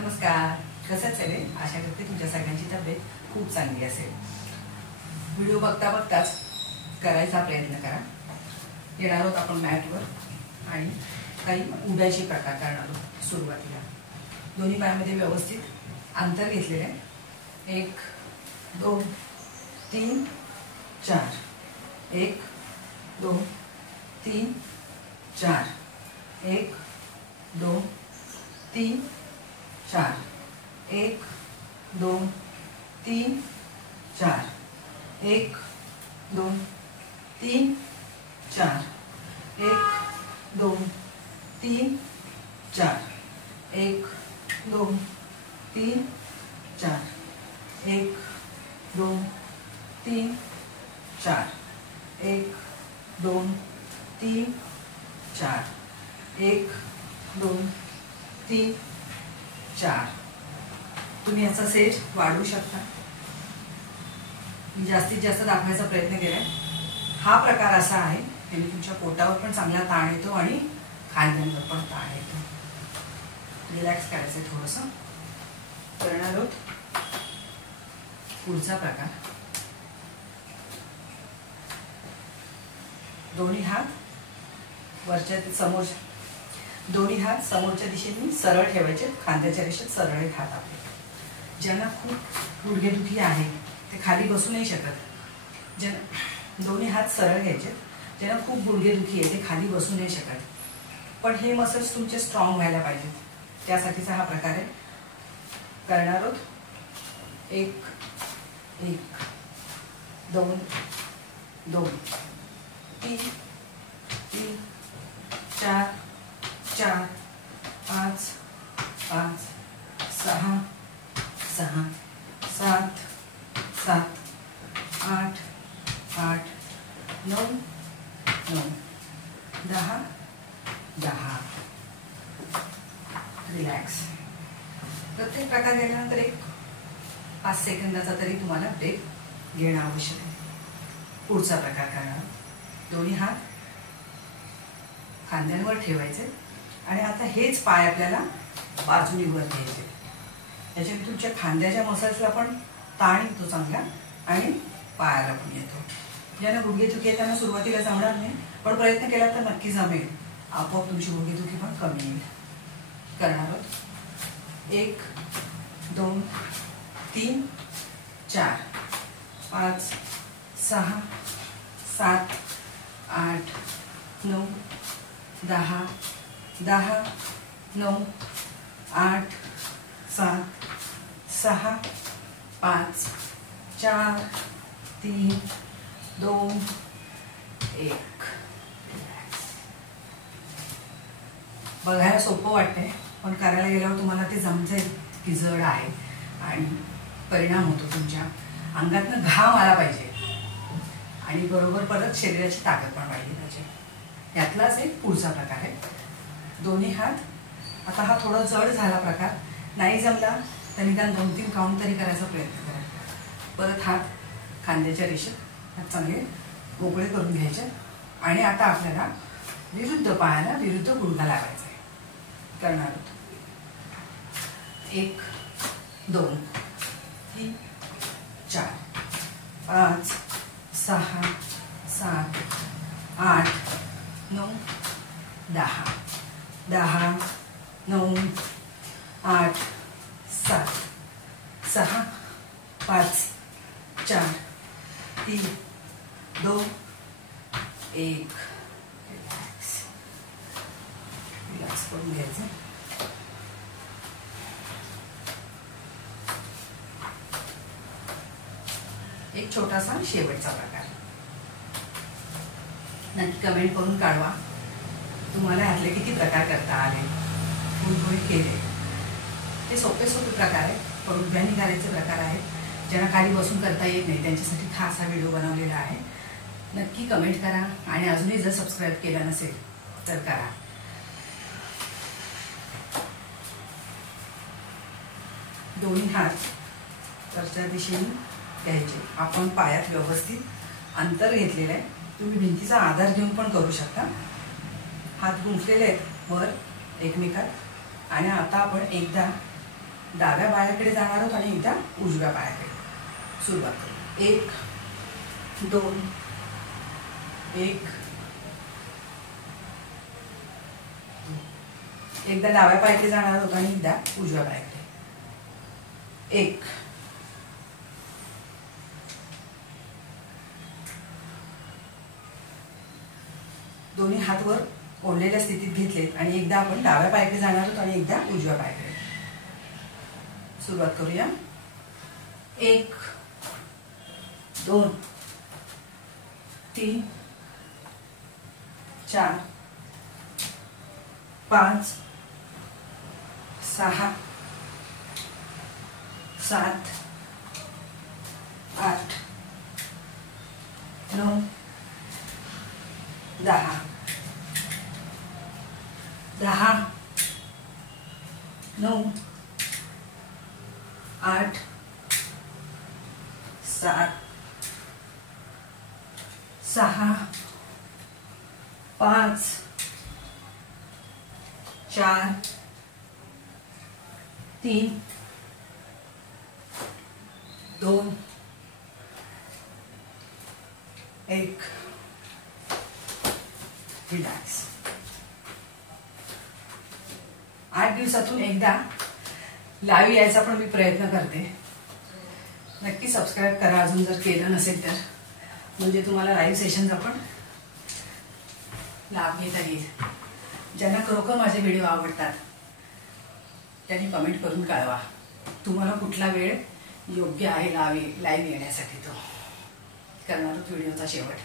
नमस्कार, कसं असेल? आशा करते तुमच्या सगळ्यांची तब्येत खूप चांगली असेल। व्हिडिओ बघता बघताच करायचा प्रयत्न करा। येणार आहोत आपण मॅटवर आणि काही उड्याचे प्रकार करणार आहोत। सुरुवातीला दोन्ही पायामध्ये व्यवस्थित अंतर घेतलेले आहे। 1 2 3 4 1 2 3 4 1 2 3 4 1 2 3 4 1 2 3 4 1 2 3 4 1 2 3 4 1 2 3 4 1 2 3 4 1 2 3 4। तुम्ही याचा सेट वाढवू शकता। मी जास्तीत जास्त दाखवायचा प्रयत्न केलाय। हा प्रकार असा आहे की तुमच्या पोटावर पण चांगला ताण येतो आणि खांद्यांवर पण ताण येतो। रिलॅक्स करायचं थोडंसं। करणार आहोत पुढचा प्रकार। दोन्ही हात वरच्या समोर, दोन्ही हात समोरच्या दिशेने सरळ ठेवायचे। खांद्याच्या रेषेत सरळ आहेत हात आपले। ज्यांना खूप गुडघेदुखी आहे ते खाली बसू नाही शकत। दोन्ही हात सरळ घ्यायचे। ज्यांना खूप गुडघेदुखी आहे ते खाली बसू नाही शकत, पण हे मसल्स तुमचे स्ट्रॉंग व्हायला पाहिजेत, त्यासाठीचा हा प्रकार आहे। करणार आहोत 1 1 2 2 3 3 4 4 5 5 6 6 7 7 8 8 9 9 10 10। रिलॅक्स। प्रत्येक प्रकार केल्यानंतर एक 5 सेकंदाचा तरी तुम्हाला ब्रेक घेणं आवश्यक आहे। पुढचा प्रकार करणार। दोन्ही हात खांद्यांवर ठेवायचे आणि आता हेच पाय आपल्याला बाजूनी वर घ्यायचे। याच्याने तुमच्या खांद्याच्या मसल्सला पण ताण येतो चांगला आणि पायाला पण येतो। ज्यांना गुडघेदुखी आहे त्यांना सुरुवातीला जमणार नाही, पण प्रयत्न केला तर नक्की जमेल। आपोआप तुमची गुडघेदुखी पण कमी येईल। करणार आहोत 1 2 3 4 5 6 7 8 9 10 10 9 8 7 6 5 4 3 2 1। बघायला सोपं वाटतंय, पण करायला गेल्यावर तुम्हाला ते जमतंय की जड आहे आणि परिणाम होतो। तुमच्या अंगातनं घाम आला पाहिजे आणि बरोबर परत शरीराची ताकद पण वाढली पाहिजे। यातलाच एक पुढचा प्रकार आहे। दोन्ही हात, आता हा थोडा जड झाला प्रकार, नाही जमला तर निदान 2-3 काउंट तरी करायचा प्रयत्न करा। परत हात खांद्याच्या रेषेत हात चांगले मोकळे करून घ्यायचे आणि आता आपल्याला विरुद्ध पायाला विरुद्ध गुडघा लावायचा आहे। करणार आहोत 1 2 3 4 5 6 7 8 9 10 10 9 8 7 6 5 4 3 2 1। रिलॅक्स करून घ्यायचं। एक छोटासा शेवटचा प्रकार। नक्की कमेंट करून कळवा तुम्हाला यातले किती प्रकार करता आले, कोणी केले। ते सोपे प्रकार आहेत, पण उभ्याने करायचे प्रकार आहेत। ज्यांना खाली बसून करता येत नाही त्यांच्यासाठी खास हा व्हिडिओ बनवलेला आहे। नक्की कमेंट करा आणि अजूनही जर सबस्क्राईब केलं नसेल तर करा। दोन्ही हात वरच्या दिशेने घ्यायचे। आपण पायात व्यवस्थित अंतर घेतलेलं आहे। तुम्ही भिंतीचा आधार घेऊन पण करू शकता। हात गुंफलेले आहेत वर एकमेकात आणि आता आपण एकदा डाव्या पायाकडे जाणार आहोत आणि एकदा उजव्या पायाकडे. सुरुवात करू. 1 2 1 एकदा डाव्या पायाकडे जाणार आहोत आणि एकदा उजव्या पायाकडे. 1 दोन्ही हात वर ओढलेल्या स्थितीत घेतलेत आणि एकदा आपण डाव्या पायाकडे जाणार आहोत आणि एकदा उजव्या पायाकडे. सुरुवात करूया. 1 2 3 4 5 6 7 8 9 10 10 9 8 7 6 5 4 3 2 1 रिलॅक्स. 8 दिवसातून एकदा लाईव्ह यायचा पण मी प्रयत्न करते. नक्की सबस्क्राईब करा अजून जर केलं नसेल तर, म्हणजे तुम्हाला लाईव्ह सेशनचा पण लाभ घेता येईल. ज्यांना खरोखर माझे व्हिडिओ आवडतात त्यांनी कमेंट करून कळवा तुम्हाला कुठला वेळ योग्य आहे लाईव्ह येण्यासाठी. तो करणार व्हिडिओचा शेवट.